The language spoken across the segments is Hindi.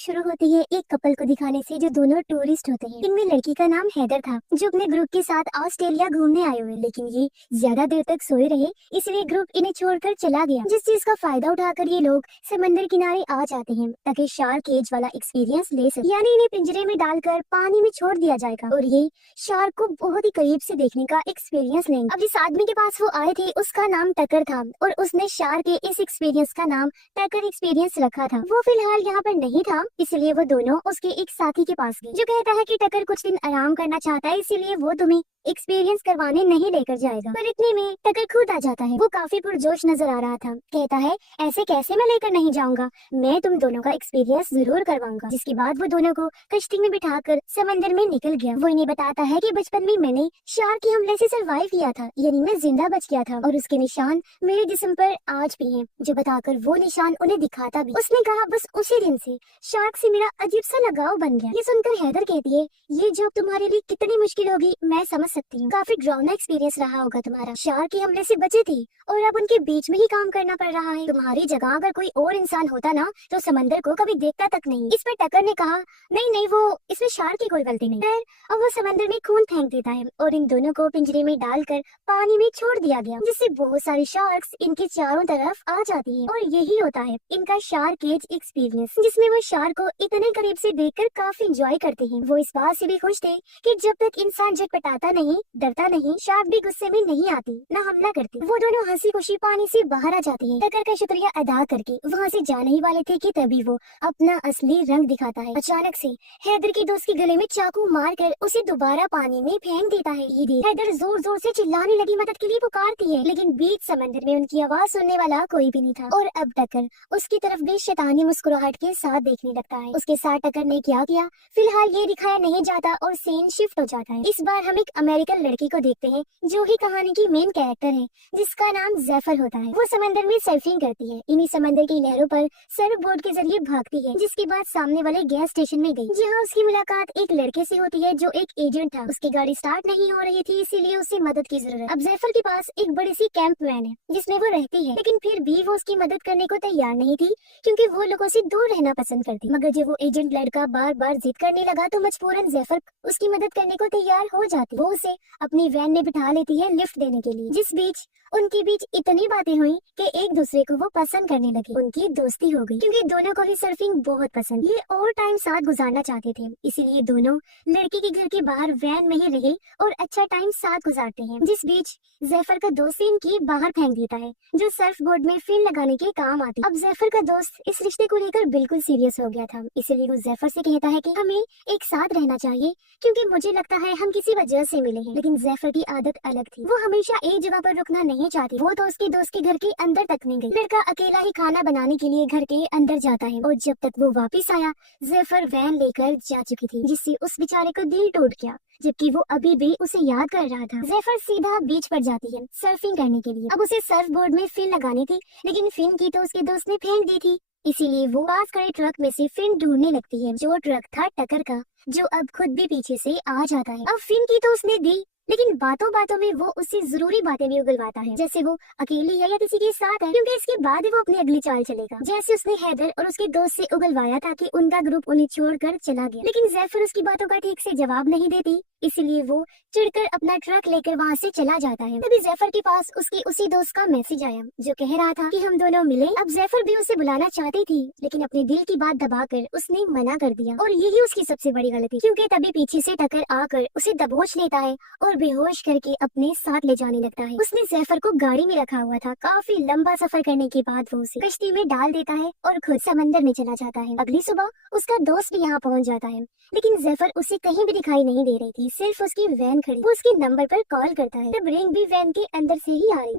शुरू होती है एक कपल को दिखाने से जो दोनों टूरिस्ट होते हैं। इनमें लड़की का नाम हैदर था जो अपने ग्रुप के साथ ऑस्ट्रेलिया घूमने आए हुए, लेकिन ये ज्यादा देर तक सोए रहे, इसलिए ग्रुप इन्हें छोड़कर चला गया। जिस चीज का फायदा उठाकर ये लोग समंदर किनारे आ जाते हैं ताकि शार्क केज वाला एक्सपीरियंस ले सके, यानी इन्हें पिंजरे में डालकर पानी में छोड़ दिया जाएगा और ये शार्क को बहुत ही करीब से देखने का एक्सपीरियंस लेंगे। अब जिस आदमी के पास वो आए थे उसका नाम टकर था और उसने शार्क के इस एक्सपीरियंस का नाम टकर एक्सपीरियंस रखा था। वो फिलहाल यहाँ पर नहीं था, इसलिए वो दोनों उसके एक साथी के पास गए जो कहता है कि टकर कुछ दिन आराम करना चाहता है, इसलिए वो तुम्हें एक्सपीरियंस करवाने नहीं लेकर जाएगा। पर इतने में टकर खुद आ जाता है। वो काफी पुरजोश नजर आ रहा था। कहता है ऐसे कैसे मैं लेकर नहीं जाऊंगा, मैं तुम दोनों का एक्सपीरियंस जरूर करवाऊंगा। जिसके बाद वो दोनों को कश्ती में बिठाकर समंदर में निकल गया। वो इन्हें बताता है कि बचपन में मैंने शार्क के हमले से सरवाइव किया था, यानी मैं जिंदा बच गया था और उसके निशान मेरे जिस्म पर आज भी हैं, जो बताकर वो निशान उन्हें दिखाता भी। उसने कहा बस उसी दिन से शार्क से मेरा अजीब सा लगाव बन गया। ये सुनकर हैदर कहती है ये जॉब तुम्हारे लिए कितनी मुश्किल होगी मैं समझ सकती हूँ। काफी डरावना एक्सपीरियंस रहा होगा तुम्हारा। शार्क के हमले से बचे थे और अब उनके बीच में ही काम करना पड़ रहा है। तुम्हारी जगह अगर कोई और इंसान होता ना तो समंदर को कभी देखता तक नहीं। इस पर टकर ने कहा नहीं नहीं, वो इसमें शार्क की कोई गलती नहीं है। और वो समंदर में खून फेंक देता है और इन दोनों को पिंजरे में डालकर पानी में छोड़ दिया गया, जिससे बहुत सारी शार्क्स इनके चारों तरफ आ जाती है। और यही होता है इनका शार्क केज एक्सपीरियंस, जिसमें वो शार्क को इतने करीब से देखकर काफी एंजॉय करते हैं। वो इस बात से भी खुश थे कि जब तक इंसान झटपटाता नहीं, डरता नहीं, शार्क भी गुस्से में नहीं आती, न हमला करती। वो दोनों हंसी खुशी पानी से बाहर आ जाते हैं। टकर का शुक्रिया अदा करके वहाँ से जाने ही वाले थे कि तभी वो अपना असली रंग दिखाता है। अचानक से हैदर के दोस्त के गले में चाकू मारकर उसे दोबारा पानी में फेंक देता है। ये देख हैदर जोर जोर से चिल्लाने लगी, मदद के लिए पुकारती है, लेकिन बीच समंदर में उनकी आवाज सुनने वाला कोई भी नहीं था। और अब टकर उसकी तरफ भी शैतानी मुस्कुराहट के साथ देखने लगता है। उसके साथ टकर ने क्या किया फिलहाल ये दिखाया नहीं जाता और सीन शिफ्ट हो जाता है। इस बार हम एक अमेरिकन लड़की को देखते हैं जो ही कहानी की मेन कैरेक्टर है, जिसका नाम जैफर होता है। वो समंदर में सर्फिंग करती है, इन्हीं समंदर की लहरों पर सर्फ बोर्ड के जरिए भागती है। जिसके बाद सामने वाले गैस स्टेशन में गई, जहाँ उसकी मुलाकात एक लड़के से होती है जो एक एजेंट था। उसकी गाड़ी स्टार्ट नहीं हो रही थी, इसीलिए उसे मदद की जरूरत। अब जैफर के पास एक बड़ी सी कैंप वैन है जिसमें वो रहती है, लेकिन फिर भी वो उसकी मदद करने को तैयार नहीं थी क्योंकि वो लोगों से दूर रहना पसंद करती। मगर जब वो एजेंट लड़का बार बार जिद करने लगा तो मजबूरन जैफर उसकी मदद करने को तैयार हो जाती। वो उसे अपनी वैन में बिठा लेती है लिफ्ट देने के लिए। जिस बीच उनके बीच इतनी बातें हुई कि एक दूसरे को वो पसंद करने लगे। उनकी दोस्ती हो गई क्योंकि दोनों को ही सर्फिंग बहुत पसंद। ये और टाइम साथ गुजारना चाहते थे, इसीलिए दोनों लड़के के घर के बाहर वैन में ही रहे और अच्छा टाइम साथ गुजारते हैं। जिस बीच जैफर का दोस्त इनकी बाहर फेंक देता है जो सर्फ बोर्ड में फिन लगाने के काम आती। अब जैफर का दोस्त इस रिश्ते को लेकर बिल्कुल सीरियस हो गया था, इसीलिए वो जैफर से कहता है कि हमें एक साथ रहना चाहिए क्योंकि मुझे लगता है हम किसी वजह से मिले हैं। लेकिन जैफर की आदत अलग थी, वो हमेशा एक जगह पर रुकना नहीं चाहती। वो तो उसके दोस्त के घर के अंदर तक नहीं गई। लड़का अकेला ही खाना बनाने के लिए घर के अंदर जाता है और जब तक वो वापस आया जैफर वैन लेकर जा चुकी थी, जिससे उस बेचारे को दिल टूट गया, जबकि वो अभी भी उसे याद कर रहा था। जैफर सीधा बीच पर जाती है सर्फिंग करने के लिए। अब उसे सर्फ बोर्ड में फिन लगानी थी, लेकिन फिन की तो उसके दोस्त ने फेंक दी थी, इसीलिए वो पास खड़े ट्रक में से फिन ढूंढने लगती है, जो ट्रक था टकर का, जो अब खुद भी पीछे से आ जाता है। अब फिन की तो उसने दी, लेकिन बातों बातों में वो उससे जरूरी बातें भी उगलवाता है, जैसे वो अकेली है या किसी के साथ है, क्योंकि इसके बाद ही वो अपनी अगली चाल चलेगा। जैसे उसने हैदर और उसके दोस्त से उगलवाया था कि उनका ग्रुप उन्हें छोड़कर चला गया, लेकिन जैफर उसकी बातों का ठीक से जवाब नहीं देती, इसलिए वो चिढ़कर अपना ट्रक लेकर वहाँ से चला जाता है। तभी जैफर के पास उसके उसी दोस्त का मैसेज आया जो कह रहा था कि हम दोनों मिले। अब जैफर भी उसे बुलाना चाहती थी, लेकिन अपने दिल की बात दबाकर उसने मना कर दिया और यही उसकी सबसे बड़ी गलती, क्योंकि तभी पीछे से टकर आकर उसे दबोच लेता है और बेहोश करके अपने साथ ले जाने लगता है। उसने जैफर को गाड़ी में रखा हुआ था। काफी लंबा सफर करने के बाद वो उसे कश्ती में डाल देता है और खुद समंदर में चला जाता है। अगली सुबह उसका दोस्त भी यहाँ पहुँच जाता है, लेकिन जैफर उसे कहीं भी दिखाई नहीं दे रही थी, सिर्फ उसकी वैन खड़ी। वो उसके नंबर पर कॉल करता है, तब रिंग भी वैन के अंदर से ही आ रही।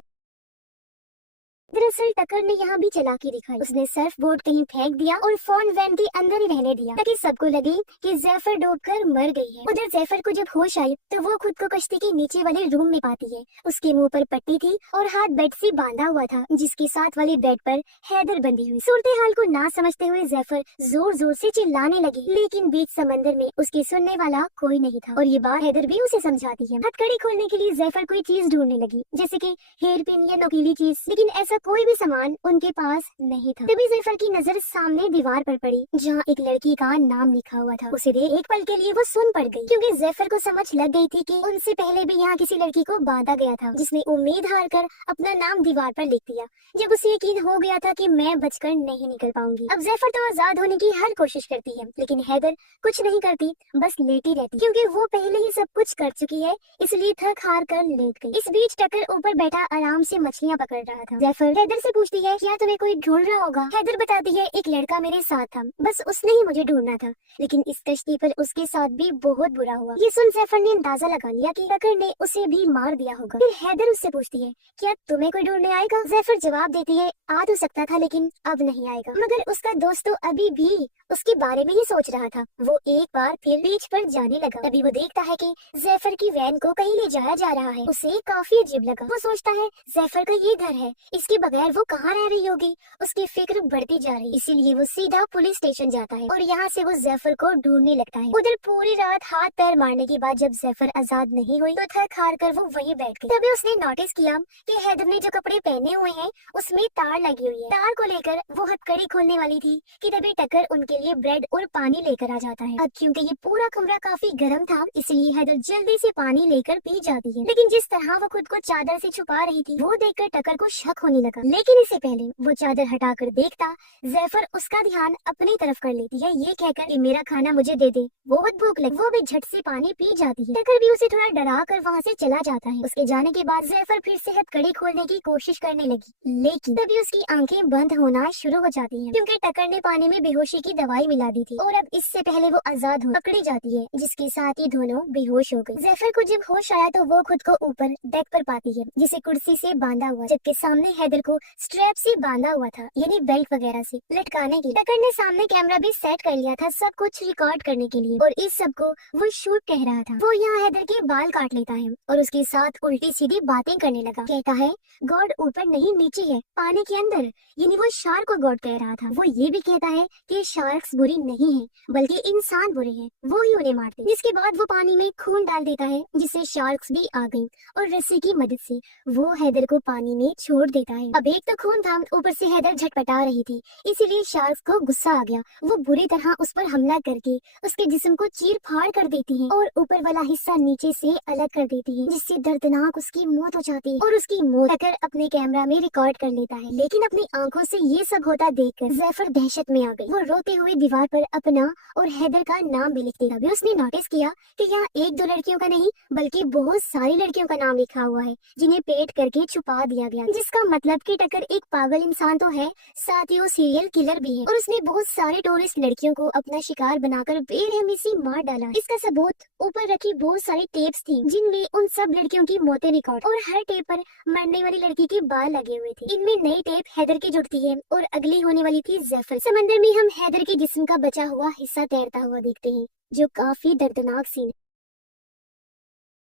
दरअसल टकर ने यहाँ भी चालाकी दिखाई। उसने सर्फ बोर्ड कहीं फेंक दिया और फोन वैन के अंदर ही रहने दिया ताकि सबको लगे कि जैफर डूबकर मर गई है। उधर जैफर को जब होश आई तो वो खुद को कश्ती के नीचे वाले रूम में पाती है। उसके मुंह पर पट्टी थी और हाथ बेड से बांधा हुआ था, जिसके साथ वाले बेड पर हैदर बंधी हुई। सूरत हाल को ना समझते हुए जैफर जोर जोर से चिल्लाने लगी, लेकिन बीच समंदर में उसके सुनने वाला कोई नहीं था और ये बात हैदर भी उसे समझाती है। हथकड़ी खोलने के लिए जैफर कोई चीज ढूंढने लगी, जैसे कि हेयर पिन या नोकीली चीज, लेकिन ऐसा कोई भी सामान उनके पास नहीं था। तभी जैफर की नजर सामने दीवार पर पड़ी जहाँ एक लड़की का नाम लिखा हुआ था। उसे देख एक पल के लिए वो सुन पड़ गई, क्योंकि जैफर को समझ लग गई थी कि उनसे पहले भी यहाँ किसी लड़की को बांधा गया था जिसने उम्मीद हार कर अपना नाम दीवार पर लिख दिया। जब उसे यकीन हो गया था कि मैं बचकर नहीं निकल पाऊंगी। अब जैफर तो आजाद होने की हर कोशिश करती है, लेकिन हैदर कुछ नहीं करती, बस लेटी रहती, क्योंकि वो पहले ही सब कुछ कर चुकी है, इसलिए थक हार कर लेट गई। इस बीच टकर ऊपर बैठा आराम से मछलियाँ पकड़ रहा था। जैफर हैदर से पूछती है, क्या तुम्हें कोई ढूंढ रहा होगा? हैदर बताती है, एक लड़का मेरे साथ था, बस उसने ही मुझे ढूंढना था, लेकिन इस कश्ती पर उसके साथ भी बहुत बुरा हुआ। ये सुन जैफर ने अंदाजा लगा लिया कि टकर ने उसे भी मार दिया होगा। फिर हैदर उससे पूछती है, क्या तुम्हें कोई ढूंढने आएगा? जैफर जवाब देती है, आ तो सकता था, लेकिन अब नहीं आएगा। मगर उसका दोस्त तो अभी भी उसके बारे में ही सोच रहा था। वो एक बार फिर बीच पर जाने लगा। तभी वो देखता है कि जैफर की वैन को कहीं ले जाया जा रहा है। उसे काफी अजीब लगा। वो सोचता है, जैफर का ये घर है, इसके बगैर वो कहाँ रह रही होगी। उसकी फिक्र बढ़ती जा रही, इसीलिए वो सीधा पुलिस स्टेशन जाता है और यहाँ से वो जैफर को ढूंढने लगता है। उधर पूरी रात हाथ पैर मारने के बाद जब जैफर आजाद नहीं हुई तो थक हार कर वो वहीं बैठ गई। तभी उसने नोटिस किया कि हैदर ने जो कपड़े पहने हुए हैं उसमें तार लगी हुई है। तार को लेकर वो हथकड़ी खोलने वाली थी कि तभी टकर उनके लिए ब्रेड और पानी लेकर आ जाता है। अब क्योंकि ये पूरा कमरा काफी गर्म था, इसलिए हैदर जल्दी से पानी लेकर पी जाती है, लेकिन जिस तरह वो खुद को चादर से छुपा रही थी वो देखकर टकर को शक होने लगा। लेकिन इससे पहले वो चादर हटाकर देखता, जैफर उसका ध्यान अपनी तरफ कर लेती है, ये कहकर कि मेरा खाना मुझे दे दे, बहुत भूख लगी। वो भी झट से पानी पी जाती है। टकर भी उसे थोड़ा डरा कर वहाँ से चला जाता है। उसके जाने के बाद जैफर फिर से हथकड़ी खोलने की कोशिश करने लगी, लेकिन तभी उसकी आंखें बंद होना शुरू हो जाती हैं, क्योंकि टकर ने पानी में बेहोशी की दवाई मिला दी थी और अब इससे पहले वो आजाद हो पकड़ी जाती है, जिसके साथ ही दोनों बेहोश हो गए। जैफर को जब होश आया तो वो खुद को ऊपर डेक पर पाती है, जिसे कुर्सी से बांधा हुआ, जबकि सामने हैदर को स्ट्रैप से बांधा हुआ था, यानी बेल्ट वगैरह से लटकाने की। टकर ने सामने कैमरा भी सेट कर लिया था सब कुछ रिकॉर्ड करने के लिए, और इस सब को वो शूट कह रहा था। वो यहाँ हैदर के बाल काट लेता है और उसके साथ उल्टी सीधी बातें करने लगा। कहता है, गॉड ऊपर नहीं नीचे है, पानी के अंदर, यानी वो शार्क को गॉड कह रहा था। वो ये भी कहता है कि शार्क्स बुरी नहीं है, बल्कि इंसान बुरे हैं, वो ही उन्हें मारते। जिसके बाद वो पानी में खून डाल देता है, जिससे शार्क्स भी आ गई और रस्सी की मदद से वो हैदर को पानी में छोड़ देता है। अब एक तो खून था, ऊपर से हैदर झटपटा रही थी, इसीलिए शार्क्स को गुस्सा आ गया। वो बुरी तरह उस पर हमला करके उसके जिस्म को चीर फाड़ कर देती है और ऊपर वाला हिस्सा नीचे से अलग कर देती है, जिससे दर्दनाक उसकी मौत हो जाती है। और उसकी मौत टकर अपने कैमरा में रिकॉर्ड कर लेता है, लेकिन अपनी आंखों से ये सब होता देखकर जैफर दहशत में आ गई। वो रोते हुए दीवार पर अपना और हैदर का नाम भी लिख दिया। अभी उसने नोटिस किया कि यहाँ एक दो लड़कियों का नहीं बल्कि बहुत सारी लड़कियों का नाम लिखा हुआ है, जिन्हें पेट करके छुपा दिया गया, जिसका मतलब कि टकर एक पागल इंसान तो है, साथ ही वो सीरियल किलर भी है। और उसने बहुत सारे टूरिस्ट लड़कियों को अपना शिकार बनाकर बेरहमी से मार डाला। इसका सबूत ऊपर रखी बहुत सारी टेप्स थी, जिनमें उन सब लड़कियों की मौतें रिकॉर्ड, और हर टेप पर मरने वाली लड़की के बाल लगे हुए थे। इनमें नई टेप हैदर की जुड़ती है और अगली होने वाली थी जैफर। समंदर में हम हैदर के जिस्म का बचा हुआ हिस्सा तैरता हुआ देखते हैं, जो काफी दर्दनाक सीन।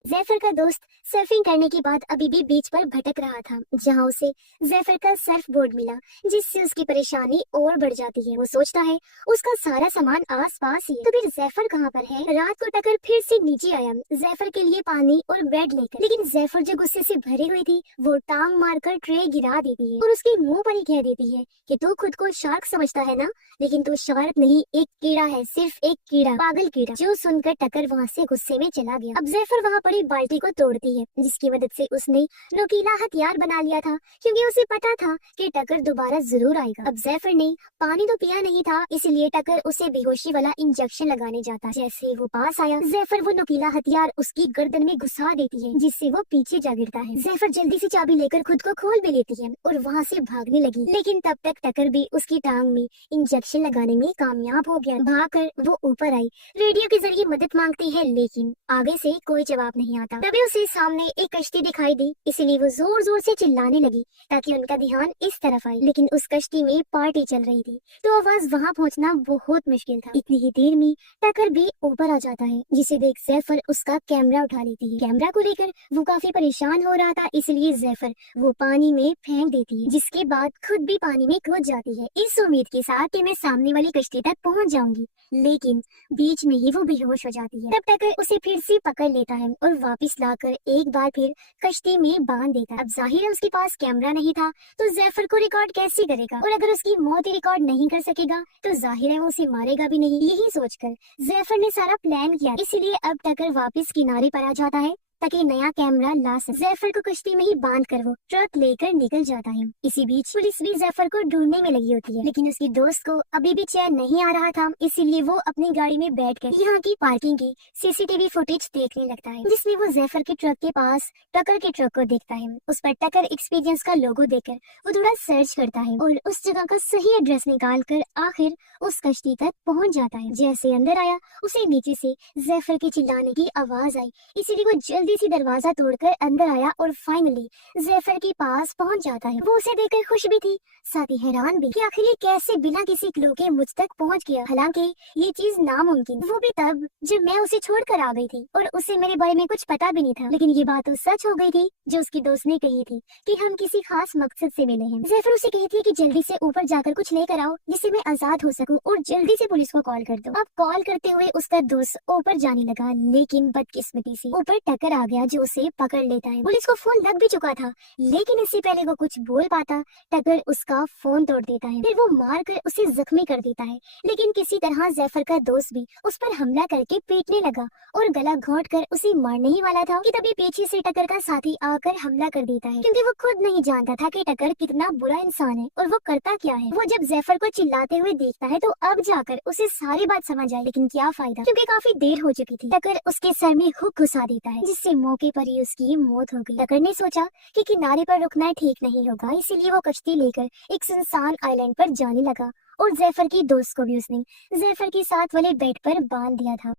जैफर का दोस्त सर्फिंग करने के बाद अभी भी बीच पर भटक रहा था, जहां उसे जैफर का सर्फ बोर्ड मिला, जिससे उसकी परेशानी और बढ़ जाती है। वो सोचता है उसका सारा सामान आसपास ही है, तो फिर जैफर कहाँ पर है। रात को टकर फिर से नीचे आया जैफर के लिए पानी और ब्रेड लेकर, लेकिन जैफर जो गुस्से से भरी हुई थी वो टांग मारकर ट्रे गिरा देती है और उसके मुंह पर ही कह देती है कि तू खुद को शार्क समझता है ना, लेकिन तू शार्क नहीं, एक कीड़ा है, सिर्फ एक कीड़ा, पागल कीड़ा। जो सुनकर टकर वहाँ से गुस्से में चला गया। अब जैफर वहाँ बाल्टी को तोड़ती है, जिसकी मदद से उसने नुकीला हथियार बना लिया था, क्योंकि उसे पता था कि टकर दोबारा जरूर आएगा। अब जैफर ने पानी तो पिया नहीं था, इसलिए टकर उसे बेहोशी वाला इंजेक्शन लगाने जाता। जैसे वो पास आया, जैफर वो नुकीला हथियार उसकी गर्दन में घुसा देती है, जिससे वो पीछे जा गिरता है। जैफर जल्दी से चाबी लेकर खुद को खोल भी लेती है और वहाँ से भागने लगी, लेकिन तब तक टकर भी उसकी टांग में इंजेक्शन लगाने में कामयाब हो गया। भागकर वो ऊपर आई, रेडियो के जरिए मदद मांगती है, लेकिन आगे से कोई जवाब नहीं आता। तभी उसे सामने एक कश्ती दिखाई दी, इसलिए वो जोर जोर से चिल्लाने लगी ताकि उनका ध्यान इस तरफ आए, लेकिन उस कश्ती में पार्टी चल रही थी, तो आवाज वहाँ पहुँचना बहुत मुश्किल था। इतनी ही देर में टकर भी ऊपर आ जाता है, जिसे देख जैफर उसका कैमरा उठा लेती है। कैमरा को लेकर वो काफी परेशान हो रहा था, इसलिए जैफर वो पानी में फेंक देती है, जिसके बाद खुद भी पानी में कूद जाती है, इस उम्मीद के साथ कि मैं सामने वाली कश्ती तक पहुँच जाऊंगी, लेकिन बीच में ही वो बेहोश हो जाती है। तब टकर उसे फिर से पकड़ लेता है और और वापस लाकर एक बार फिर कश्ती में बांध देता। अब जाहिर है उसके पास कैमरा नहीं था तो जैफर को रिकॉर्ड कैसे करेगा, और अगर उसकी मौत रिकॉर्ड नहीं कर सकेगा तो जाहिर है वो उसे मारेगा भी नहीं। यही सोचकर जैफर ने सारा प्लान किया, इसीलिए अब टकर वापस किनारे पर आ जाता है ताकि नया कैमरा ला सके। जैफर को कश्ती में ही बांध कर वो ट्रक लेकर निकल जाता है। इसी बीच पुलिस भी जैफर को ढूंढने में लगी होती है, लेकिन उसकी दोस्त को अभी भी चैन नहीं आ रहा था, इसीलिए वो अपनी गाड़ी में बैठकर यहाँ की पार्किंग की सीसीटीवी फुटेज देखने लगता है, जिसमें वो जैफर के ट्रक के पास टकर के ट्रक को देखता है। उस पर टकर एक्सपीरियंस का लोगो देखकर वो थोड़ा सर्च करता है और उस जगह का सही एड्रेस निकाल कर आखिर उस कश्ती तक पहुँच जाता है। जैसे अंदर आया उसे नीचे से जैफर के चिल्लाने की आवाज आई, इसीलिए वो जल्दी से दरवाजा तोड़कर अंदर आया और फाइनली जैफर के पास पहुंच जाता है। वो उसे देखकर खुश भी थी, साथ ही हैरान भी कि आखिर ये कैसे बिना किसी क्लू के मुझ तक पहुंच गया। हालांकि ये चीज नामुमकिन, वो भी तब जब मैं उसे छोड़कर आ गई थी और उसे मेरे बारे में कुछ पता भी नहीं था। लेकिन ये बात तो सच हो गई थी जो उसकी दोस्त ने कही थी कि हम किसी खास मकसद से मिले हैं। जैफर उसे कहती है कि जल्दी से ऊपर जाकर कुछ लेकर आओ जिससे मैं आजाद हो सकूं और जल्दी से पुलिस को कॉल कर दो। अब कॉल करते हुए उसका दोस्त ऊपर जाने लगा, लेकिन बदकिस्मती से ऊपर टकर आ गया जो उसे पकड़ लेता है। पुलिस को फोन लग भी चुका था, लेकिन इससे पहले वो कुछ बोल पाता टकर उसका फोन तोड़ देता है, फिर वो मार कर उसे जख्मी कर देता है। लेकिन किसी तरह जैफर का दोस्त भी उस पर हमला करके पीटने लगा और गला घोंट कर उसे मारने ही वाला था कि तभी पीछे से टकर का साथी आकर हमला कर देता है, क्योंकि वो खुद नहीं जानता था कि टकर कितना बुरा इंसान है और वो करता क्या है। वो जब जैफर को चिल्लाते हुए देखता है तो अब जाकर उसे सारी बात समझ आई, लेकिन क्या फायदा क्योंकि काफी देर हो चुकी थी। टकर उसके सर में हुक घुसा देता है जिससे मौके पर ही उसकी मौत हो गई। टकर ने सोचा कि किनारे पर रुकना ठीक नहीं होगा, इसीलिए वो कश्ती लेकर एक सुनसान आइलैंड पर जाने लगा और जैफर की दोस्त को भी उसने जैफर के साथ वाले बेड पर बांध दिया था।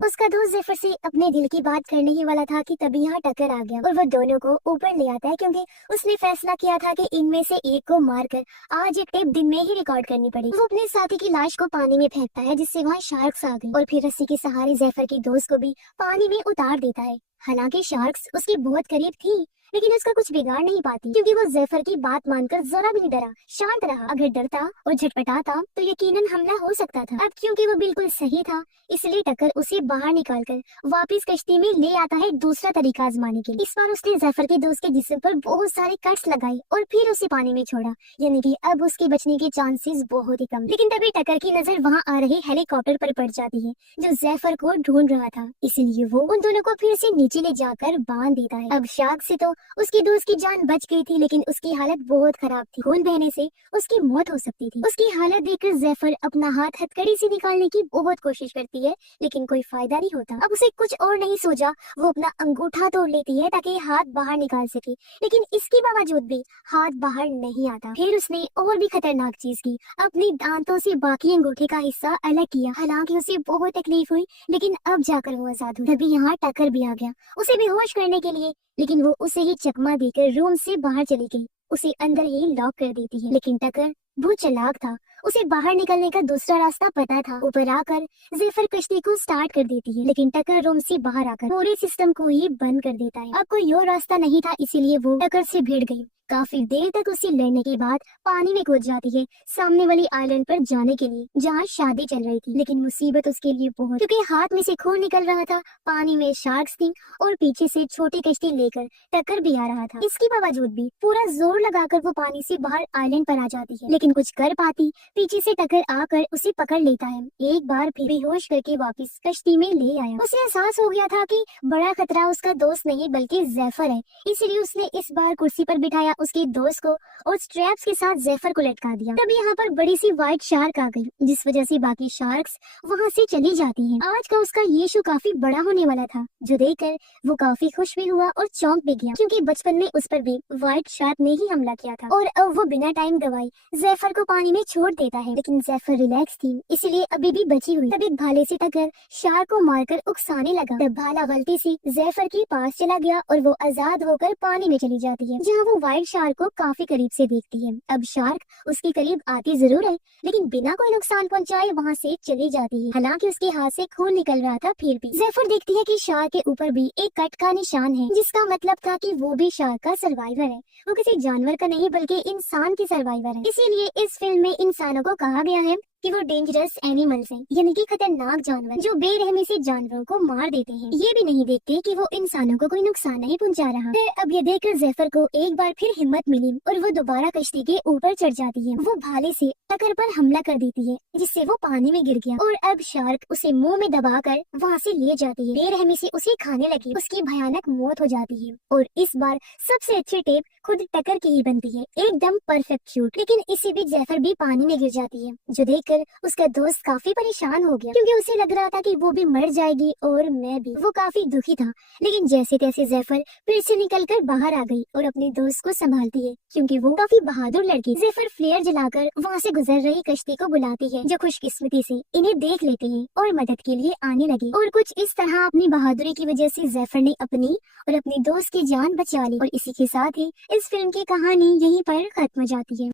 उसका दोस्त जैफर से अपने दिल की बात करने ही वाला था कि तभी यहाँ टकर आ गया और वो दोनों को ऊपर ले आता है, क्योंकि उसने फैसला किया था कि इनमें से एक को मारकर आज एक टेप दिन में ही रिकॉर्ड करनी पड़ेगी। वो अपने साथी की लाश को पानी में फेंकता है जिससे वहाँ शार्क्स आ गई और फिर रस्सी के सहारे जैफर की दोस्त को भी पानी में उतार देता है। हालांकि शार्क्स उसके बहुत करीब थी, लेकिन उसका कुछ बिगाड़ नहीं पाती, क्योंकि वो जैफर की बात मानकर जरा भी नहीं डरा, शांत रहा। अगर डरता और झटपटाता तो यकीनन हमला हो सकता था। अब क्योंकि वो बिल्कुल सही था, इसलिए टकर उसे बाहर निकालकर वापस कश्ती में ले आता है दूसरा तरीका आजमाने के लिए। इस बार उसने जैफर के दोस्त के जिस्म पर बहुत सारे कट्स लगाए और फिर उसे पानी में छोड़ा, यानी कि अब उसके बचने के चांसेस बहुत ही कम। लेकिन तभी टकर की नजर वहाँ आ रहे हेलीकॉप्टर पर पड़ जाती है जो जैफर को ढूंढ रहा था, इसलिए वो उन दोनों को फिर से नीचे ले जाकर बांध देता है। अब शार्क से तो उसकी दोस्त की जान बच गई थी, लेकिन उसकी हालत बहुत खराब थी। खून बहने से उसकी मौत हो सकती थी। उसकी हालत देखकर जैफर अपना हाथ हथकड़ी से निकालने की बहुत कोशिश करती है, लेकिन कोई फायदा नहीं होता। अब उसे कुछ और नहीं सोचा, वो अपना अंगूठा तोड़ लेती है ताकि हाथ बाहर निकाल सके, लेकिन इसके बावजूद भी हाथ बाहर नहीं आता। फिर उसने और भी खतरनाक चीज की, अपने दांतों से बाकी अंगूठे का हिस्सा अलग किया। हालांकि उसे बहुत तकलीफ हुई, लेकिन अब जाकर वो आजाद हुई। तभी यहाँ टकर भी आ गया उसे बेहोश करने के लिए, लेकिन वो उसे ही चकमा देकर रूम से बाहर चली गई, उसे अंदर ही लॉक कर देती है। लेकिन टकर बहुत चालाक था, उसे बाहर निकलने का दूसरा रास्ता पता था। ऊपर आकर जैफर कश्ती को स्टार्ट कर देती है, लेकिन टकर रूम से बाहर आकर पूरे सिस्टम को ही बंद कर देता है। अब कोई और रास्ता नहीं था, इसीलिए वो टकर से भिड़ गई। काफी देर तक उससे लड़ने के बाद पानी में कूद जाती है सामने वाली आइलैंड पर जाने के लिए, जहाँ शादी चल रही थी। लेकिन मुसीबत उसके लिए बहुत, क्योंकि हाथ में से खून निकल रहा था, पानी में शार्क्स थी और पीछे से छोटी कश्ती लेकर टकर भी आ रहा था। इसके बावजूद भी पूरा जोर लगाकर वो पानी से बाहर आइलैंड पर आ जाती है, लेकिन कुछ कर पाती पीछे से टकर आकर उसे पकड़ लेता है। एक बार फिर बेहोश करके वापस कश्ती में ले आया। उसे एहसास हो गया था कि बड़ा खतरा उसका दोस्त नहीं बल्कि जैफर है, इसलिए उसने इस बार कुर्सी पर बिठाया उसके दोस्त को और स्ट्रैप्स के साथ जैफर को लटका दिया। तब यहाँ पर बड़ी सी व्हाइट शार्क आ गई, जिस वजह से बाकी शार्क्स वहाँ से चली जाती हैं। आज का उसका ये शो काफी बड़ा होने वाला था, जो देखकर वो काफी खुश भी हुआ और चौंक भी गया, क्योंकि बचपन में उस पर भी व्हाइट शार्क ने ही हमला किया था। और अब वो बिना टाइम गवाए जैफर को पानी में छोड़ देता है, लेकिन जैफर रिलैक्स थी, इसलिए अभी भी बची हुई। तब एक भाले से टकर शार्क को मारकर उकसाने लगा। तब भाला गलती से जैफर के पास चला गया और वो आजाद होकर पानी में चली जाती है, जहाँ वो व्हाइट शार्क को काफी करीब से देखती है। अब शार्क उसके करीब आती जरूर है, लेकिन बिना कोई नुकसान पहुंचाए वहाँ से चली जाती है। हालांकि उसके हाथ से खून निकल रहा था, फिर भी जैफर देखती है कि शार्क के ऊपर भी एक कट का निशान है, जिसका मतलब था कि वो भी शार्क का सर्वाइवर है। वो किसी जानवर का नहीं बल्कि इंसान की सर्वाइवर है। इसीलिए इस फिल्म में इंसानों को कहा गया है कि वो डेंजरस एनिमल्स हैं, यानी कि खतरनाक जानवर जो बेरहमी से जानवरों को मार देते हैं। ये भी नहीं देखते कि वो इंसानों को कोई नुकसान नहीं पहुंचा रहा है। अब ये देखकर ज़ेफर को एक बार फिर हिम्मत मिली और वो दोबारा कश्ती के ऊपर चढ़ जाती है। वो भाले से टकर पर हमला कर देती है, जिससे वो पानी में गिर गया और अब शार्क उसे मुंह में दबाकर वहाँ से ले जाती है। बेरहमी से उसे खाने लगी, उसकी भयानक मौत हो जाती है। और इस बार सबसे अच्छी टेप खुद टकर की ही बनती है, एकदम परफेक्ट शूट। लेकिन इसी बीच ज़ेफर भी पानी में गिर जाती है, जो देखकर उसका दोस्त काफी परेशान हो गया, क्योंकि उसे लग रहा था कि वो भी मर जाएगी और मैं भी। वो काफी दुखी था, लेकिन जैसे तैसे ज़ेफर फिर से निकलकर बाहर आ गई और अपने दोस्त को संभालती है, क्योंकि वो काफी बहादुर लड़की। ज़ेफर फ्लेयर जलाकर वहाँ से गुजर रही कश्ती को बुलाती है, जो खुशकिस्मती से इन्हें देख लेते हैं और मदद के लिए आने लगे। और कुछ इस तरह अपनी बहादुरी की वजह से ज़ेफर ने अपनी और अपने दोस्त की जान बचा ली। और इसी के साथ ही इस फिल्म की कहानी यहीं पर खत्म हो जाती है।